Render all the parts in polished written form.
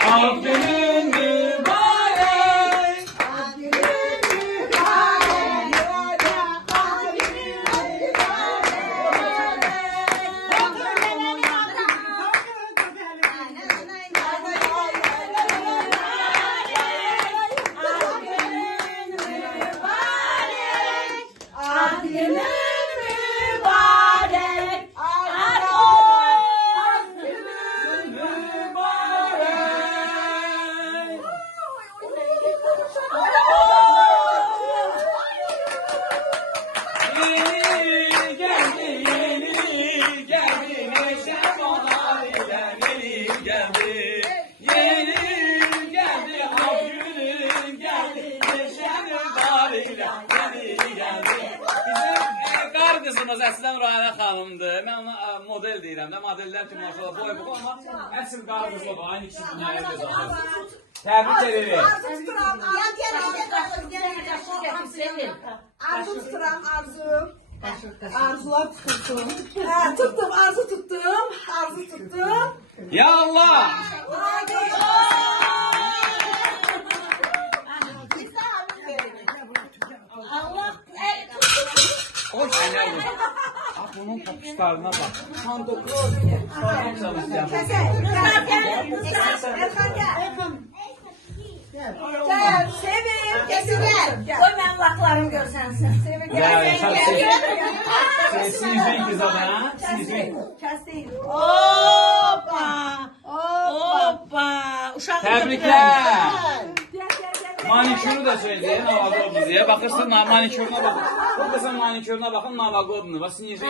Ad günün mübarek. Ad günün mübarek. Ad günün Qızımız əslən Rayana xanımdır. Mən ona model deyirəm də, modellər kimi maşallah boy bu amma əsl qar qızı var. Aynı ikisi dünyaya göz açır. Təbrik ederim. Arzu tuturam, arzu. Arzular tuttum. Tuttum, arzu tuttum. Arzu tuttum. Ya Allah! Oy sənə olur. Bunun tapışlarına bak. Gel, Sevim, kesinler. Koy ben kulaklarım görsensin. Ya, sizin kız adına. Sizin. Hoppa. Hoppa. Uşak Tebrikler. Manikürü de söyleyin Navagodnu diye. Bakırsın manikürüne bakın. Bu kızın manikürüne bakın Navagodnu. Bak sizin kız.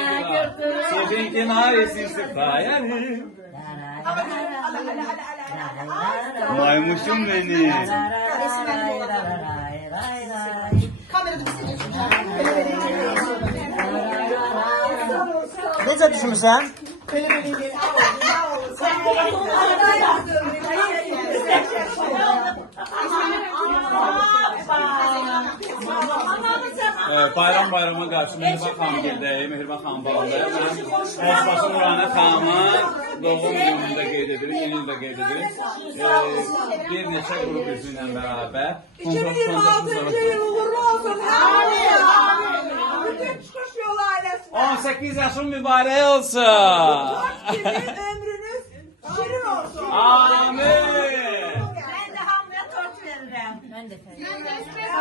Sizin kenarı sıfayarım. Maymuşum beni. Necə düşünürsən? Bayram qarşı Mehriban xanım gedək, Mehriban xanım bağlı. Əzbaşı Nurana xanımın doğum gününü də qeyd edirik, yeni il də qeyd edirik. Bir neçə qrup üzvü ilə bərabər. 2026 yıl uğurlu olsun. Amin. Bütün çıkış yolu ailesine. 18 yaşın mübarək olsun. Ömrünüz şirin olsun. Amin. Ben de hamıya tort veririm. Ben de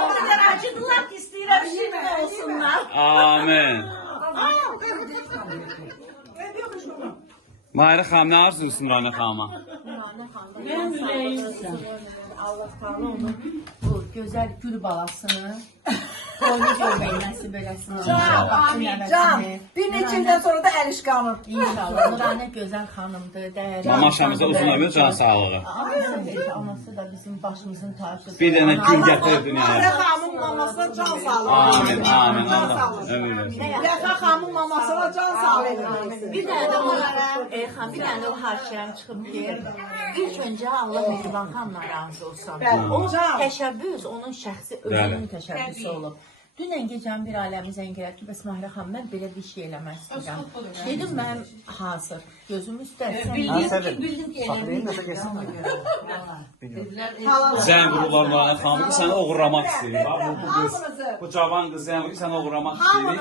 o kadar acıdılar ki isteyirəm şirin olsunlar. Amin. Mahirə xanım, nə arzuyorsun Nurana xanıma? Ben ürəyimsən. Allah Teala onun bu gözəl gül balasını boynu görməyi nəsib eləsin. Can, bir neçə ildən sonra da əliş qalır. İnşallah. Nurane gözəl xanımdır, dəyərli. Mamaşamıza uzun ömür, can sağlığı. Anası da bizim başımızın tacıdır. Bir dənə gül gətir dünyaya. Rəfa xanımın mamasına can sağlığı. Amin, amin. Allah ömür versin. Rəfa xanımın mamasına can sağlığı. Bir dənə də onlara, Elxan, bir dənə də o haşiyəm çıxıb ki, ilk öncə Allah Mehriban xanla razı olsun. O təşəbbüs onun şəxsi özünün təşəbbüsü olub. Dünən gecən bir aləmi zəng elədi ki, bəs Mahirə xanım, mən belə bir şey eləmək istəyirəm. Dedim, mən hazır, gözüm üstə. Bildim ki, Zəng qururlar Nurana xanımı ki, səni oğurlamaq istəyir. Bu cavan qız zəng qurur ki, səni oğurlamaq istəyir.